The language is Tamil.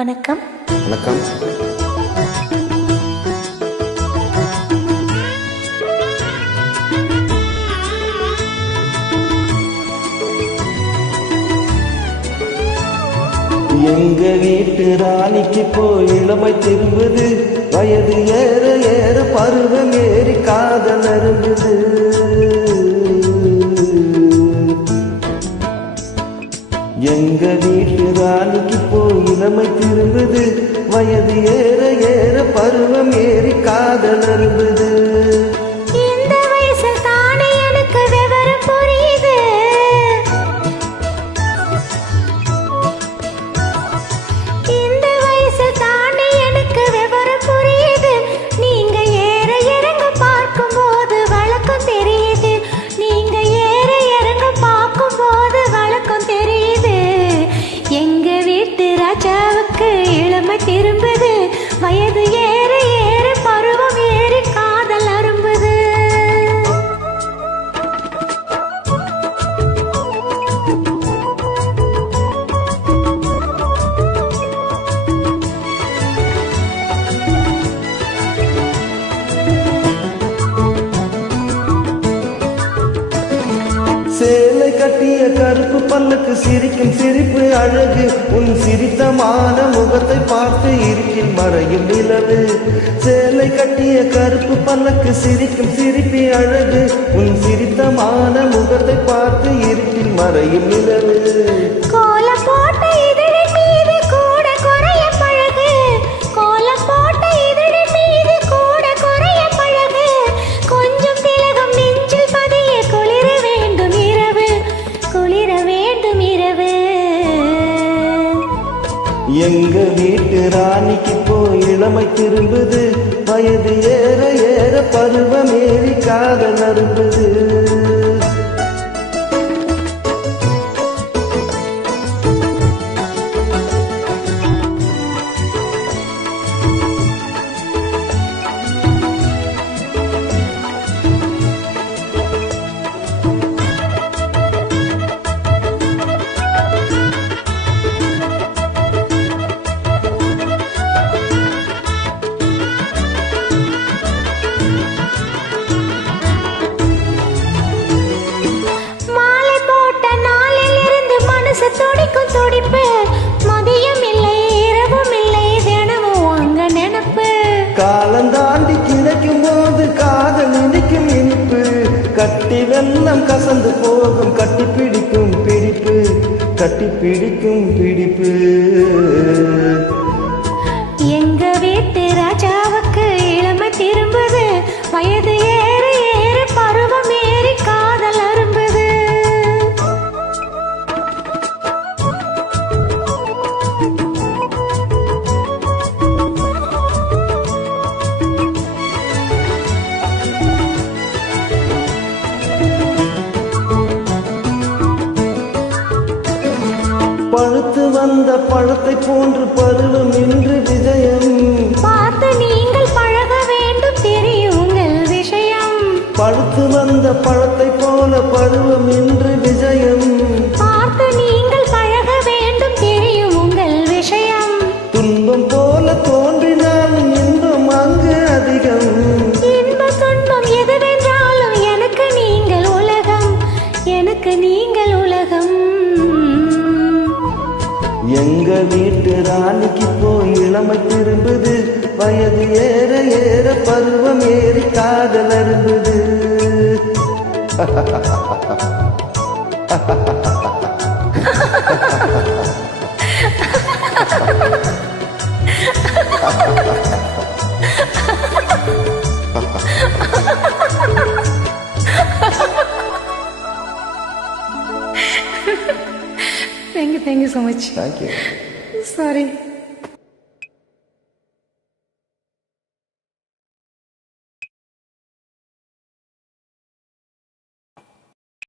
வணக்கம். வணக்கம். எங்க வீட்டு ராணிக்கு போய் இளமை திரும்புது, வயது ஏற ஏற பருவம் ஏறி காதல் அரும்புது. எங்க வீட்டு ராணிக்கு போய் இளமை திரும்புது, வயது ஏற ஏற பருவம் ஏறி காதல் அரும்புது. திரும்புது, வயது ஏற ஏற பருவம் ஏறி காதல் அரும்புது. சேலை கட்டிய கருப்பு பல்லுக்கு சிரிக்கும் சிரிப்பு அழகு, உன் சிரித்தமான முகத்தை பார்த்து இருக்கில் மறையும் நிலவு. சேலை கட்டிய கருப்பு பல்லுக்கு சிரிக்கும் சிரிப்பு அழகு, உன் சிரித்தமான முகத்தை பார்த்து இருக்கில் மறையும் நிலவு. கோலம் போட்ட இதழின் மீது கூட குறைய பழகு, கோலம் போட்ட இதழின் மீது கூட குறைய பழகு. கொஞ்சம் திலகம் நெஞ்சில் பதிய குளிர வேண்டும் இரவு, குளிர வேண்டும் இரவு. எங்க வீட்டு ராணிக்கு போய் இளமை திரும்புது, வயது ஏற ஏற பருவம் ஏறி காதல் அரும்புது. துடிக்கும் துடிப்பு, மதியம் இல்லை இரவும் இல்லை தினமும் அங்க நினைப்பு. காலம் தாண்டி கிடைக்கும் போது காதல் இனிக்கும் இனிப்பு, கட்டி வெள்ளம் கசந்து போகும் கட்டி பிடிக்கும் பிடிப்பு, கட்டி பிடிக்கும் பிடிப்பு. எங்க வீட்டு ராஜாவுக்கு இளமை திரும்புது, வயது ஏற ஏற பருவம் ஏறி காதல் அரும்புது. பழுத்து வந்த பழத்தை போன்று பருவம் இன்று விஜயம், பார்த்து நீங்கள் பழக வேண்டும் தெரியும் உங்கள் விஷயம். பழுத்து வந்த பழத்தை போல பருவம் இன்று விஜயம், பார்த்து நீங்கள் பழக வேண்டும் தெரியும் உங்கள் விஷயம். துன்பம் போல தோன்றினாலும் இன்பம் அங்கு அதிகம், இன்ப துன்பம் எதுவென்றாலும் எனக்கு நீங்கள் உலகம், எனக்கு நீங்கள் உலகம். எங்க வீட்டு ராணிக்கு போய் இளமை திரும்புது, வயது ஏற ஏற பருவம் ஏறி காதல் அரும்புது. Thank you so much. Thank you. Sorry.